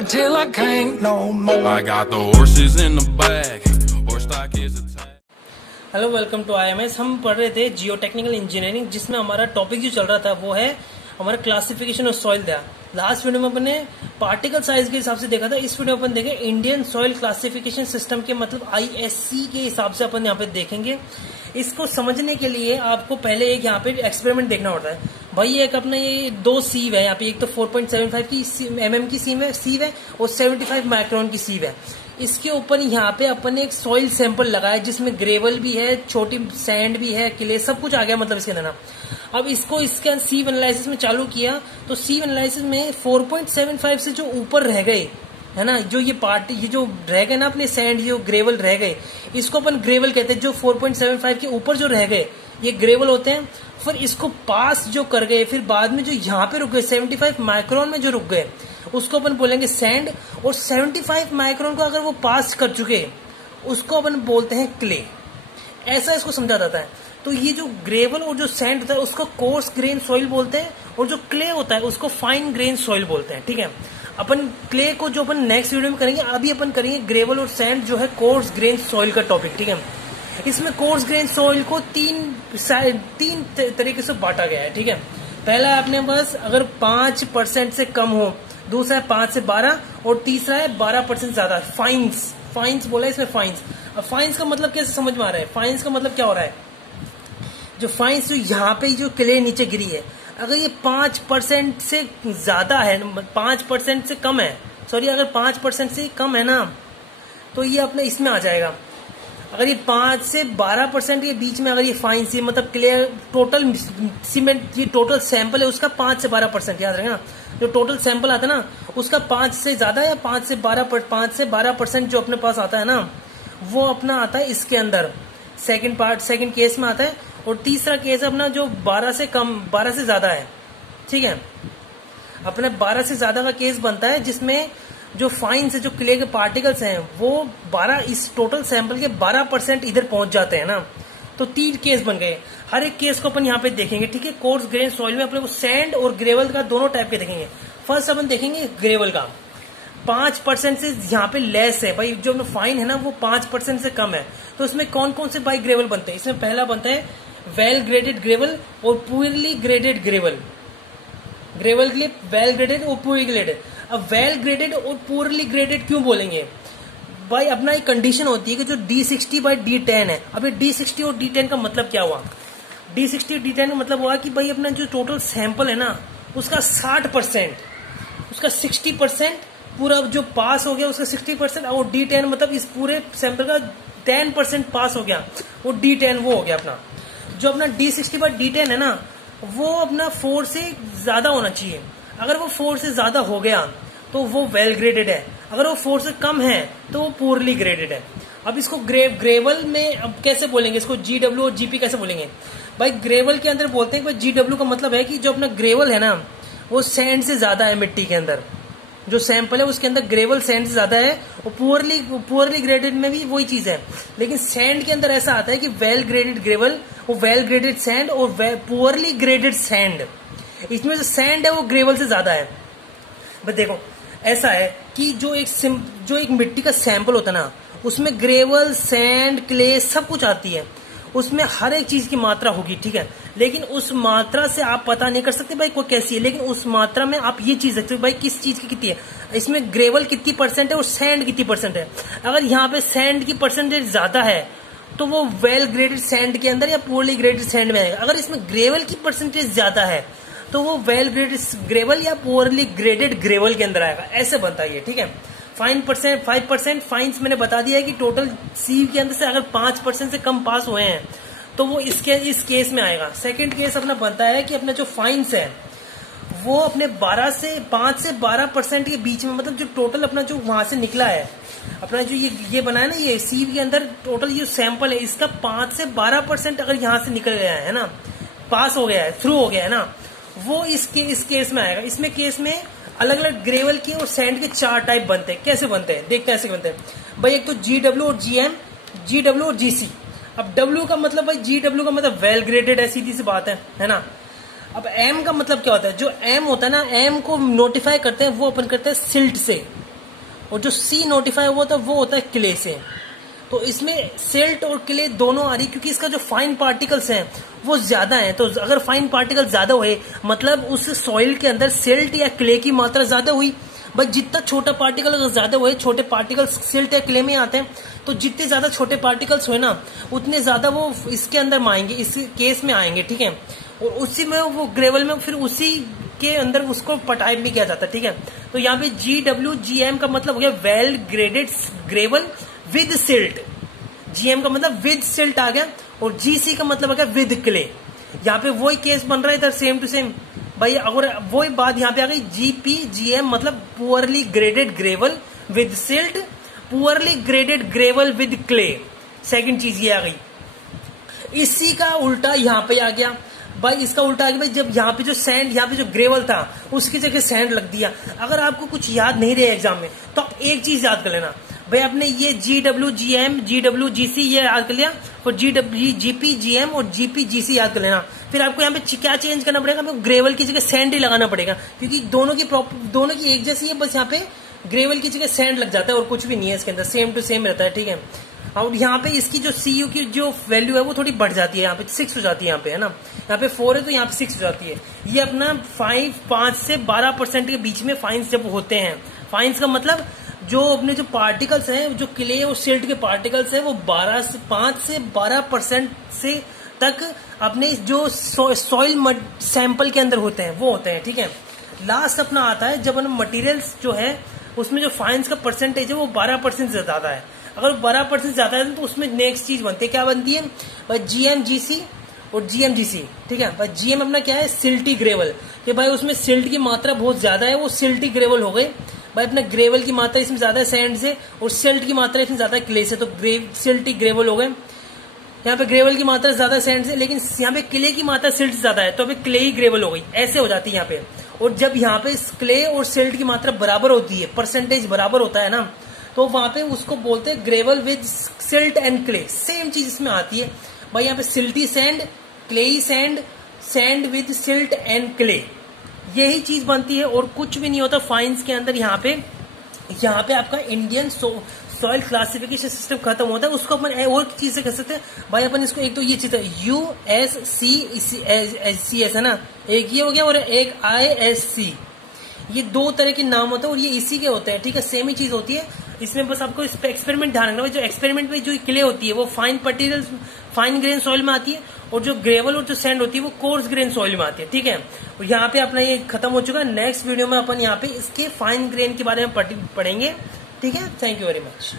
truck till I can't no more. I got the horses in the back. Horse stock is attached. Hello, welcome to IMS। हम पढ़ रहे थे जियो technical engineering, जिसमें हमारा topic जो चल रहा था वो है हमारा क्लासिफिकेशन ऑफ सॉइल था। लास्ट वीडियो में अपने पार्टिकल साइज के हिसाब से देखा था। इस वीडियो में अपन देखें इंडियन सॉइल क्लासिफिकेशन सिस्टम के मतलब ISC के हिसाब से अपन यहाँ पे देखेंगे। इसको समझने के लिए आपको पहले एक यहाँ पे एक्सपेरिमेंट देखना होता है। भाई एक अपना ये दो सीव है यहाँ पे, एक तो 4.75 की mm की सीव है और 75 माइक्रोन की सीव है। इसके ऊपर यहाँ पे अपन ने एक सॉइल सैंपल लगाया जिसमें ग्रेवल भी है, छोटी सैंड भी है, क्ले सब कुछ आ गया मतलब इसके अंदर ना। अब इसको इसके सीव एनालिसिस में चालू किया तो सीव एनालिसिस में 4.75 से जो ऊपर रह गए है ना, जो ये पार्ट ये जो रह गए ना अपने सैंड जो ग्रेवल रह गए, इसको अपन ग्रेवल कहते हैं। जो 4.75 के ऊपर जो रह गए ये ग्रेवल होते हैं। फिर इसको पास जो कर गए, फिर बाद में जो यहाँ पे रुक गए 75 माइक्रोन में जो रुक गए उसको अपन बोलेंगे सैंड। और 75 माइक्रोन को अगर वो पास कर चुके उसको अपन बोलते हैं क्ले। ऐसा इसको समझा जाता है। तो ये जो ग्रेवल और जो सैंड होता है उसको कोर्स ग्रेन सॉइल बोलते हैं, और जो क्ले होता है उसको फाइन ग्रेन सॉइल बोलते हैं। ठीक है, अपन क्ले को जो अपन नेक्स्ट वीडियो में करेंगे, अभी अपन करेंगे ग्रेवल और सैंड जो है कोर्स ग्रेन सॉइल का टॉपिक। ठीक है, इसमें कोर्स ग्रेन सॉइल को तीन तरीके से बांटा गया है। ठीक है, पहला आपने बस अगर 5% से कम हो, दूसरा है 5 से 12 और तीसरा है 12% ज्यादा। फाइन्स बोला है इसमें फाइन्स। अब फाइन्स का मतलब कैसे समझ में आ रहा है? फाइन्स का मतलब क्या हो रहा है? जो फाइन्स जो यहाँ पे जो क्ले नीचे गिरी है, अगर ये 5% से ज्यादा है, 5% से कम है, सॉरी अगर 5% से कम है ना तो ये अपने इसमें आ जाएगा। अगर ये 5 से 12% के बीच में अगर ये फाइन्स ये मतलब क्लियर टोटल सीमेंट ये टोटल सैंपल है उसका 5 से 12%, याद रखना जो टोटल सैंपल आता है ना उसका 5 से ज्यादा या 5 से 12% जो अपने पास आता है ना वो अपना आता है इसके अंदर सेकंड केस में आता है। और तीसरा केस अपना जो 12 से कम 12 से ज्यादा है। ठीक है, अपने 12 से ज्यादा का केस बनता है जिसमें जो फाइन्स है जो क्ले के पार्टिकल्स हैं वो 12 इस टोटल सैंपल के 12% इधर पहुंच जाते हैं ना। तो 3 केस बन गए। हर एक केस को अपन यहाँ पे देखेंगे। ठीक है, कोर्स ग्रेन सॉइल में अपने को सैंड और ग्रेवल का दोनों टाइप के देखेंगे। फर्स्ट अपन देखेंगे ग्रेवल का। 5% से यहाँ पे लेस है भाई, जो फाइन है ना वो 5% से कम है। तो इसमें कौन कौन से भाई ग्रेवल बनते हैं? इसमें पहला बनता है वेल ग्रेडेड ग्रेवल और पुअरली ग्रेडेड ग्रेवल। ग्रेवल के लिए वेल ग्रेडेड और पुअरली ग्रेडेड। अब वेल ग्रेडेड और पुअरली ग्रेडेड क्यों बोलेंगे भाई? अपना एक कंडीशन होती है कि जो D60/D10 है। अब ये D60 और D10 का मतलब क्या हुआ? D60 और D10 का मतलब हुआ कि भाई अपना जो टोटल सैंपल है ना उसका 60%, उसका 60% पूरा जो पास हो गया उसका 60%, और D10 मतलब इस पूरे सैंपल का 10% पास हो गया, वो D10 वो हो गया अपना। जो अपना D60/D10 है ना वो अपना 4 से ज्यादा होना चाहिए। अगर वो 4 से ज्यादा हो गया तो वो वेल ग्रेडेड है, अगर वो 4 से कम है तो वो पुअरली ग्रेडेड है। अब इसको ग्रेवल में अब कैसे बोलेंगे? इसको GW और GP कैसे बोलेंगे भाई? ग्रेवल के अंदर बोलते हैं कि GW का मतलब है कि जो अपना ग्रेवल है ना वो सैंड से ज्यादा है। मिट्टी के अंदर जो सैंपल है उसके अंदर ग्रेवल सैंड से ज्यादा है, और पुअरली ग्रेडेड में भी वही चीज है। लेकिन सैंड के अंदर ऐसा आता है कि वेल ग्रेडेड ग्रेवल और वेल ग्रेडेड सैंड और पुअरली ग्रेडेड सैंड, इसमें जो सैंड है वो ग्रेवल से ज्यादा है। बस देखो ऐसा है कि जो एक मिट्टी का सैंपल होता है ना उसमें ग्रेवल सैंड क्ले सब कुछ आती है, उसमें हर एक चीज की मात्रा होगी। ठीक है, लेकिन उस मात्रा से आप पता नहीं कर सकते भाई कोई कैसी है, लेकिन उस मात्रा में आप ये चीज सकते हो भाई किस चीज की कितनी है, इसमें ग्रेवल कितनी % है और सैंड कितनी % है। अगर यहाँ पे सैंड की % ज्यादा है तो वो वेल ग्रेडेड सैंड के अंदर या पुअरली ग्रेडेड सैंड में आएगा। अगर इसमें ग्रेवल की % ज्यादा है तो वो वेल ग्रेडेड ग्रेवल या पुअरली ग्रेडेड ग्रेवल के अंदर आएगा। ऐसे बनता है ये। ठीक है, 5% फाइन्स मैंने बता दिया है कि टोटल सीव के अंदर से अगर 5% से कम पास हुए हैं तो वो इस केस में आएगा। सेकंड केस अपना बनता है कि अपना जो फाइन्स है वो अपने 5 से 12% के बीच में, मतलब जो टोटल अपना जो वहां से निकला है अपना जो ये बना है ना ये सीव के अंदर टोटल ये सैंपल है इसका 5 से 12% अगर यहाँ से निकल गया है ना, पास हो गया है, थ्रू हो गया है ना, वो इस केस में आएगा। इसमें केस में अलग अलग ग्रेवल की और सैंड के 4 टाइप बनते हैं। कैसे बनते हैं देख, कैसे बनते हैं भाई? एक तो GW और GM, GW और GC। अब W का मतलब भाई GW का मतलब वेल ग्रेडेड है, सीधी सी बात है ना। अब M का मतलब क्या होता है? जो M होता है ना, M को नोटिफाई करते हैं वो अपन करते हैं सिल्ट से। और जो सी नोटिफाई हुआ था वो होता है क्ले से। तो इसमें सिल्ट और क्ले दोनों आ रही, क्योंकि इसका जो फाइन पार्टिकल्स हैं वो ज्यादा हैं। तो अगर फाइन पार्टिकल ज्यादा हुए मतलब उस सॉइल के अंदर सिल्ट या क्ले की मात्रा ज्यादा हुई। बस जितना छोटा पार्टिकल अगर ज्यादा हुए, छोटे पार्टिकल्स सिल्ट या क्ले में आते हैं, तो जितने ज्यादा छोटे पार्टिकल्स हुए ना उतने ज्यादा वो इसके अंदर आएंगे, इस केस में आएंगे, ठीक है। और उसी में वो ग्रेवल में फिर उसी के अंदर उसको पटाइप भी किया जाता है, ठीक है। तो यहाँ पे GWGM का मतलब हो गया well graded gravel with silt. GM का मतलब विद सिल्ट आ गया, और GC का मतलब आ गया विद क्ले। यहाँ पे वही केस बन रहा है इधर सेम टू सेम भाई। अगर वही बात यहाँ पे आ गई GPGM मतलब poorly graded gravel with silt, poorly graded gravel with clay. Second चीज ये आ गई। इसी का उल्टा यहाँ पे आ गया भाई, इसका उल्टा आ गया भाई, जब यहाँ पे जो सैंड, यहाँ पे जो ग्रेवल था उसकी जगह सैंड लग दिया। अगर आपको कुछ याद नहीं रहे एग्जाम में तो आप एक चीज याद कर लेना भाई, आपने ये GWGM GWGC ये याद कर लिया, और GPGM और GPGC याद कर लेना। फिर आपको यहाँ पे क्या चेंज करना पड़ेगा, आपको ग्रेवल की जगह सैंड ही लगाना पड़ेगा, क्योंकि दोनों की एक जैसी है, बस यहाँ पे ग्रेवल की जगह सैंड लग जाता है और कुछ भी नहीं है इसके अंदर, सेम टू सेम रहता है, ठीक है। और यहाँ पे इसकी जो CU की जो वैल्यू है वो थोड़ी बढ़ जाती है, यहाँ पे 6 हो जाती है, यहाँ पे है ना, यहाँ पे 4 है तो यहाँ पे 6 हो जाती है। ये अपना 5 से 12% के बीच में फाइन्स जब होते हैं, फाइन्स का मतलब जो अपने जो पार्टिकल्स हैं, जो क्ले और सिल्ट के पार्टिकल्स हैं, वो 5 से 12% से तक अपने जो सॉइल सैंपल के अंदर होते हैं वो होते हैं, ठीक है। लास्ट अपना आता है जब मटेरियल्स जो है उसमें जो फाइन्स का परसेंटेज है वो 12% से ज्यादा है। अगर 12% ज्यादा है तो उसमें नेक्स्ट चीज बनती है, क्या बनती है भाई, GMGC और GMGC, ठीक है। भाई GM अपना क्या है, सिल्टी ग्रेवल, कि भाई उसमें सिल्ट की मात्रा बहुत ज्यादा है, वो सिल्टी ग्रेवल हो गई। भाई अपना ग्रेवल की मात्रा इसमें ज्यादा है सैंड से, और सिल्ट की मात्रा इसमें ज्यादा है क्ले से, तो सिल्टी ग्रेवल हो गए। यहाँ पे ग्रेवल की मात्रा ज्यादा सैंड से, लेकिन यहाँ पे क्ले की मात्रा सिल्ट से ज्यादा है, तो अभी क्ले ही ग्रेवल हो गई, ऐसे हो जाती है यहाँ पे। और जब यहाँ पे क्ले और सिल्ट की मात्रा बराबर होती है, परसेंटेज बराबर होता है ना, तो वहां पे उसको बोलते हैं gravel with silt and clay. Same चीज इसमें आती है भाई, यहाँ पे silty sand, clayey sand, sand with silt and clay, यही चीज बनती है और कुछ भी नहीं होता फाइन्स के अंदर। यहाँ पे आपका इंडियन सॉइल क्लासिफिकेशन सिस्टम खत्म होता है। उसको अपन और चीज से कर सकते हैं भाई, अपन इसको एक तो ये चीज है USCS है ना, एक ये हो गया, और एक ISC, ये 2 तरह के नाम होते हैं और ये इसी के होते हैं, ठीक है। सेम ही चीज होती है इसमें, बस आपको इस पे एक्सपेरिमेंट ध्यान रखना। जो एक्सपेरिमेंट में जो क्ले होती है वो फाइन ग्रेन सॉइल में आती है, और जो ग्रेवल और जो सैंड होती है वो कोर्स ग्रेन सॉइल में आती है, ठीक है। और यहाँ पे अपना ये खत्म हो चुका है। नेक्स्ट वीडियो में अपन यहाँ पे इसके फाइन ग्रेन के बारे में पढ़ेंगे, ठीक है। Thank you very much.